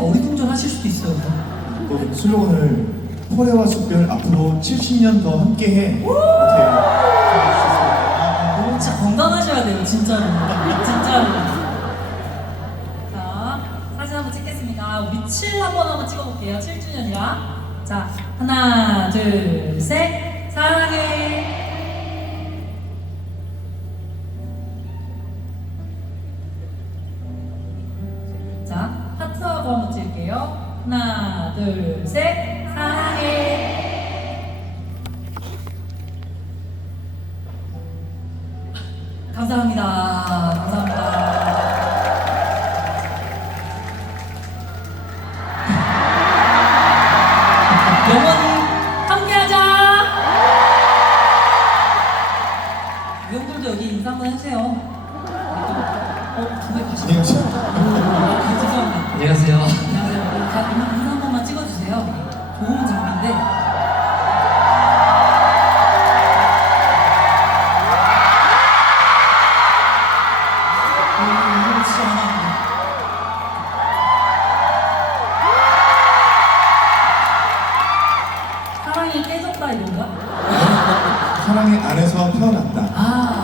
어리둥절하실 수도 있어요. 또 슬로건을 포레와 숲별 앞으로 70년 더 함께해. 어떻게 아, 진짜 건강하셔야 돼요, 진짜로. 진짜로. 자, 사진 한번 찍겠습니다. 우리 7 한번 한번 찍어볼게요. 7주년이라. 자, 하나, 둘, 셋. 찍을게요. 하나, 둘, 셋. 사랑해. 감사합니다. 감사합니다. 영원히 함께하자. 이 형들도 여기 인사 한번 해주세요. 어, 가시네요. 안녕하세요. 사랑이 깨졌다 이건가? 사랑의 안에서 태어났다. 아,